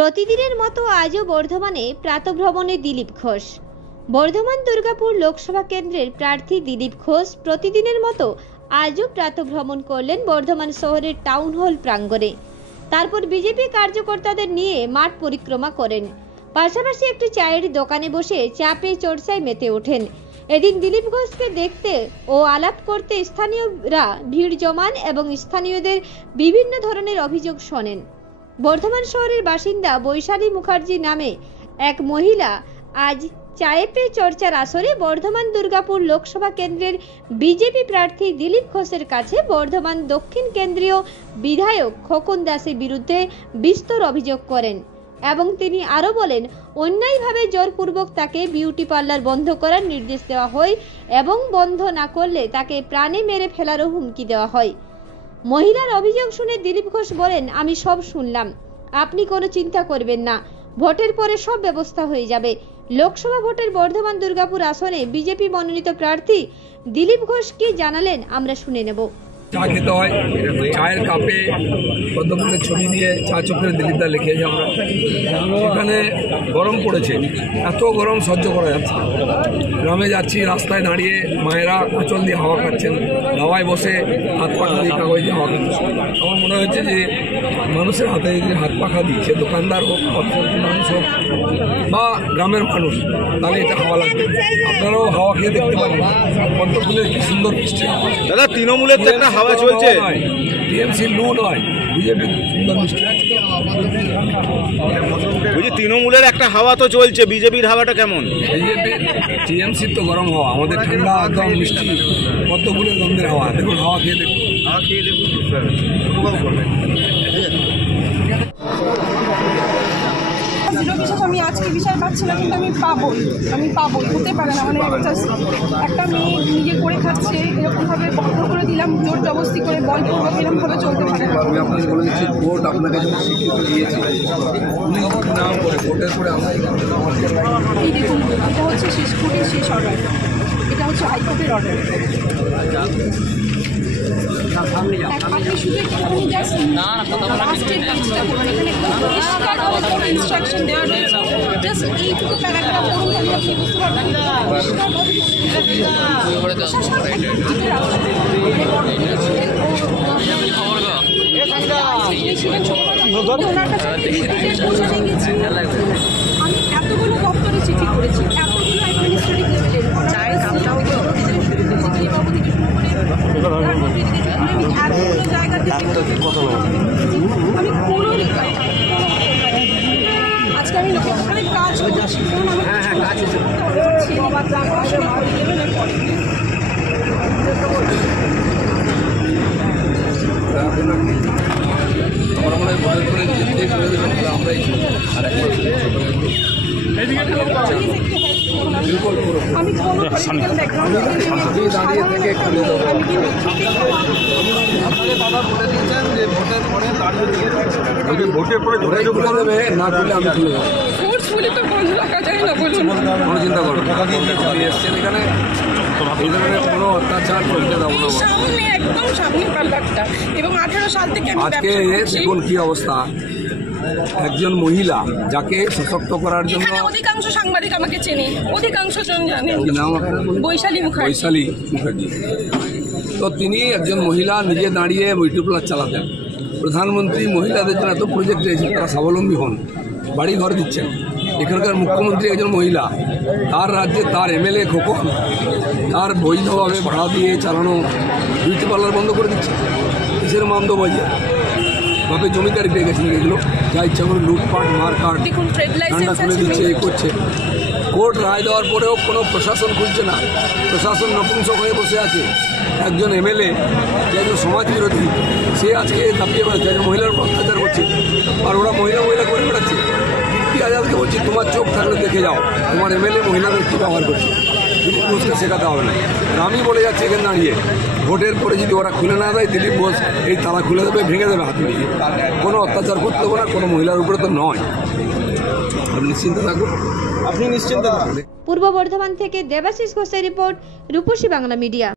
প্রতিদিনের মতো আজও বর্ধমানে প্রাতঃভ্রমণে দিলীপ ঘোষ। বর্ধমান দুর্গাপুর লোকসভা কেন্দ্রের প্রার্থী দিলীপ ঘোষ প্রতিদিনের মতো আজও প্রাতঃভ্রমণ করলেন বর্ধমান শহরের টাউন হল প্রাঙ্গণে। তারপর বিজেপি কার্যকর্তাদের নিয়ে মাঠ পরিক্রমা করেন। পাশাপাশি একটি চায়ের দোকানে বসে চা পেয়ে চর্চায় মেতে ওঠেন। এদিন দিলীপ ঘোষকে দেখতে ও আলাপ করতে স্থানীয়রা ভিড় জমান এবং স্থানীয়দের বিভিন্ন ধরনের অভিযোগ শোনেন। বর্ধমান শহরের বাসিন্দা বৈশালী মুখার্জি নামে এক মহিলা আজ চায়ে পে চর্চার আসরে বর্ধমান দুর্গাপুর লোকসভা কেন্দ্রের বিজেপি প্রার্থী দিলীপ ঘোষের কাছে বর্ধমান দক্ষিণ কেন্দ্রীয় বিধায়ক খোকন দাসের বিরুদ্ধে বিস্তর অভিযোগ করেন এবং তিনি আরো বলেন, অন্যায়ভাবে জোরপূর্বক তাকে বিউটি পার্লার বন্ধ করার নির্দেশ দেওয়া হয় এবং বন্ধ না করলে তাকে প্রাণে মেরে ফেলারও হুমকি দেওয়া হয়। মহিলার অভিযোগ শুনে দিলীপ ঘোষ বলেন, আমি সব শুনলাম, আপনি কোনো চিন্তা করবেন না, ভোটের পরে সব ব্যবস্থা হয়ে যাবে। লোকসভা ভোটের বর্ধমান দুর্গাপুর আসনে বিজেপি মনোনীত প্রার্থী দিলীপ ঘোষ কি জানালেন আমরা শুনে নেব। চা খেতে হয়, চায়ের কাপে পদ্মফুলের ছবি দিয়ে চা চোখের দিলীপদা লিখেছি আমরা। এখানে গরম পড়েছে, এত গরম সহ্য করা যাচ্ছে। গ্রামে যাচ্ছি, রাস্তায় দাঁড়িয়ে মায়েরা আঁচল দিয়ে হাওয়া খাচ্ছেন, দাওয়ায় বসে হাত পাখা দিয়ে কাগজ দিয়ে হাওয়া খাচ্ছে। আমার মনে হচ্ছে যে মানুষের হাতে যদি হাত পাখা দিচ্ছে, দোকানদার হোক, অর্থনীতি মানুষ হোক বা গ্রামের মানুষ, তাহলে এটা হাওয়া লাগবে। আপনারাও হাওয়া খেয়ে দেখতে পারেন পদ্মফুলের কি সুন্দর বৃষ্টি। দাদা, তৃণমূলের তো একটা হাওয়া চলছে, টিএমসি লু নয়, বিজেপি সুন্দর বৃষ্টি। বুঝি তৃণমূলের একটা হাওয়া তো চলছে, বিজেপির হাওয়াটা কেমন? বিজেপি টিএমসির তো গরম হাওয়া, আমাদের ঠান্ডা একদম মিষ্টি পদ্মফুলের গন্ধের হাওয়া। দেখুন হাওয়া খেয়ে দেখুন, আমি আজকে বিচার পাচ্ছি না, কিন্তু আমি পাবোই হতে পারে না। মানে একটা মেয়ে নিজে করে খাচ্ছে, এরকমভাবে বন্ধ করে দিলাম জোর জবরদস্তি করে, বলপূর্বক এরকমভাবে চলতে পারে না। আমি আপনাকে বলে দিচ্ছি, ভোট আপনাকে স্বীকৃতি দিয়েছে, ভোটের পরে আমরা এই দেখুন, এটা হচ্ছে শেষ কোর্টের শেষ অর্ডার, এটা হচ্ছে হাইকোর্টের অর্ডার। আপনি শুধু একটুখানি জাস্ট লাস্টের কাজটা করুন, এখানে পরিষ্কারভাবে কোনো ইনস্ট্রাকশন দেওয়া রয়েছে, জাস্ট এইটুকু প্যারাগ্রাফ পড়ুন, তাহলে আপনি বুঝতে পারবেন। আমি এতগুলো দপ্তরে চিঠি করেছি, এতগুলো অ্যাডমিনিস্ট্রেটিভ লেভেলের চায়ের কাপটাও বাবু থেকে শুরু করে এতগুলো জায়গা থেকে আমি কোনো আজকে আমি লোকের ওখানে কাজ করছি, আমি কোনো পলিটিক্যাল ব্যাকগ্রাউন্ড ভোটের পরে তুলে দেবে, না তুলে আমি তুলে দেবো। ফোর্সফুলি তো বন্ধ রাখা যায় না, বলুন। কোনো চিন্তা করুন, আপনি এসছেন এখানে, এই ধরনের কোনো অত্যাচার করতে দেবো না। সামনে একদম সামনে পার্লারটা, এবং 18 সাল থেকে আজকে দেখুন কি অবস্থা। একজন মহিলা যাকে সশক্ত করার জন্য, অধিকাংশ সাংবাদিক আমাকে চেনে, অধিকাংশ জন জানে, নাম আপনার বৈশালী মুখার্জি। তো তিনি একজন মহিলা নিজে দাঁড়িয়ে বিউটি পার্লার চালাতেন। প্রধানমন্ত্রী মহিলাদের জন্য এত প্রজেক্ট দিয়েছেন, তারা স্বাবলম্বী হন, বাড়ি ঘর দিচ্ছেন। এখানকার মুখ্যমন্ত্রী একজন মহিলা, তার রাজ্যে তার এমএলএ খোকন তার বৈধভাবে ভাড়া দিয়ে চালানো বিউটি পার্লার বন্ধ করে দিচ্ছে। কিসের মামদো বাজিয়ে ভাবে জমিদারি পেয়ে গেছেন, এগুলো যা ইচ্ছা করে লুটপাট মারকাট ঠান্ডা খুলে দিচ্ছে, এই করছে। কোর্ট রায় দেওয়ার পরেও কোনো প্রশাসন খুলছে না, প্রশাসন নপুংসক হয়ে বসে আছে। একজন এমএলএ যে একজন সমাজ বিরোধী, সে আজকে দাপিয়ে বেড়াচ্ছে, একজন মহিলার অত্যাচার করছে, আর ওরা মহিলা করে বেড়াচ্ছে। কীর্তি আজাদকে বলছি, তোমার চোখ থাকলে দেখে যাও, তোমার এমএলএ মহিলাদের কী ব্যবহার করছে, দিলীপ ঘোষকে শেখাতে হবে না। আমি বলে যাচ্ছি এখানে দাঁড়িয়ে, ভোটের পরে যদি ওরা খুলে না দেয়, দিলীপ ঘোষ এই তালা খুলে দেবে, ভেঙে দেবে হাত মিলিয়ে। কোনো অত্যাচার করতে হবে না, কোনো মহিলার উপরে তো নয়। আপনি নিশ্চিন্ত থাকুন, আপনি নিশ্চিন্ত থাকুন। পূর্ব বর্ধমান থেকে দেবাশিস ঘোষের রিপোর্ট, রূপসী বাংলা মিডিয়া।